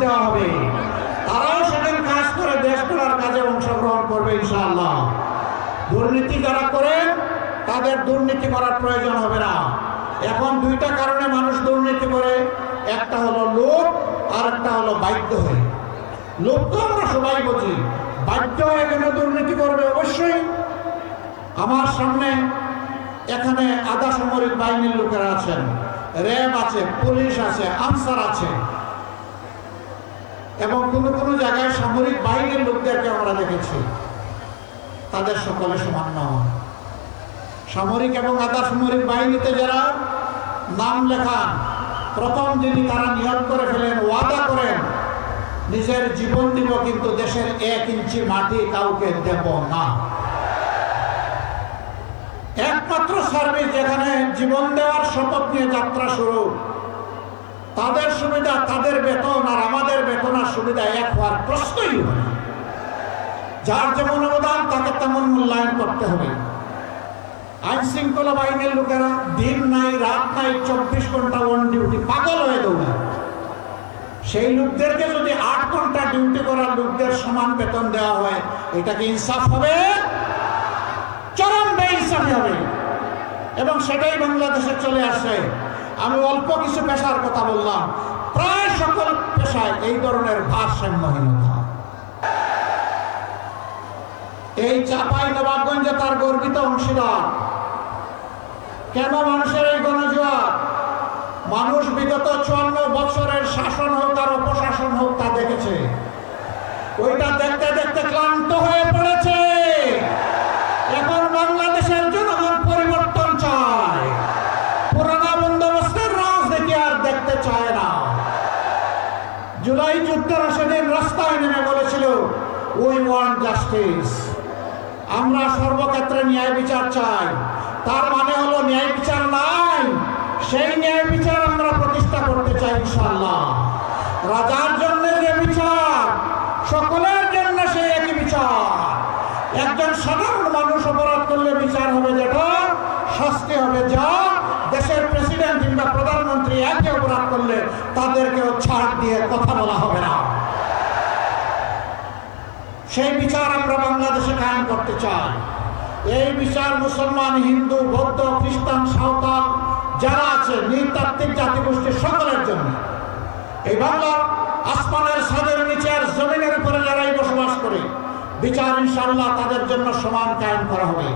দেওয়া হবে। তারাও সেদিন কাজ করে, দেশ তোলার কাজে অংশগ্রহণ করবে ইনশাআল্লাহ। দুর্নীতি যারা করেন তাদের দুর্নীতি করার প্রয়োজন হবে না। এখন দুইটা কারণে মানুষ দুর্নীতি করে। একটা হলো লোক আর একটা হলো বাধ্য হয়ে। লোক তো আমরা সবাই বুঝি। বাধ্য হয়ে কেন দুর্নীতি করবে? অবশ্যই। আমার সামনে এখানে আধা সামরিক বাহিনীর লোকেরা আছেন। র্যাব আছে, পুলিশ আছে, আনসার আছে। এবং কোনো কোনো জায়গায় সামরিক বাহিনীর লোকদেরকে আমরা দেখেছি। তাদের সকলে সমান নয় সামরিক এবং আধা সামরিক বাহিনীতে যারা নাম লেখান, প্রথম যিনি তারা নিয়োগ করে ফেলেন, ওয়াদা করেন, নিজের জীবন দিব কিন্তু দেশের এক ইঞ্চি মাটি কাউকে দেব না। একমাত্র সার্ভিস যেখানে জীবন দেওয়ার শপথ নিয়ে যাত্রা শুরু। তাদের সুবিধা তাদের বেতন আর আমাদের বেতন আর সুবিধা এক হওয়ার প্রশ্নই যার যেমন অবদান, তাকে তেমন মূল্যায়ন করতে হবে। আইন শৃঙ্খলা বাহিনীর লোকেরা দিন নাই, রাত নাই, চব্বিশ ঘণ্টা অন ডিউটি পাগল হয়ে দৌড়ায়। সেই লোকদেরকে যদি আট ঘণ্টা ডিউটি করার লোকদের সমান বেতন দেওয়া হয়, এটা কি ইনসাফ হবে? চরম বেইনসাফি হবে। এবং সেটাই বাংলাদেশে চলে আসে আমি অল্প কিছু পেশার কথা বললাম। প্রায় সকল পেশায় এই ধরনের ভারসাম্যহীনতা। এই চাপাই নবাবগঞ্জে তার গর্বিত অংশীদার। কেন মানুষের এই গণজোয়ার? মানুষ বিগত চুয়ান্ন বছরের শাসন হোক আর অপশাসন চায় না। জুলাই যুদ্ধরা সেদিন রাস্তায় নেমে বলেছিল উই ওয়ান্ট জাস্টিস আমরা সর্বক্ষেত্রে ন্যায় বিচার চাই। তার মানে হলো, ন্যায় বিচার নাই। সেই ন্যায় বিচার আমরা প্রতিষ্ঠা করতে চাই ইনশাআল্লাহ। রাজার জন্য যে বিচার, সকলের জন্য সেই একই বিচার। একজন সাধারণ মানুষ তাদেরকেও ছাড় দিয়ে কথা বলা হবে না। সেই বিচার আমরা বাংলাদেশে কায়েম করতে চাই। এই বিচার মুসলমান, হিন্দু, বৌদ্ধ, খ্রিস্টান, সাঁওতাল, যারা আছে, নৃতাত্ত্বিক জাতিগোষ্ঠীর সকলের জন্য। এই বাংলার আসমানের ছাদের নিচে আর জমিনের উপরে যারাই বসবাস করে, বিচার ইনশাল্লাহ তাদের জন্য সমান কায়েম করা হবে।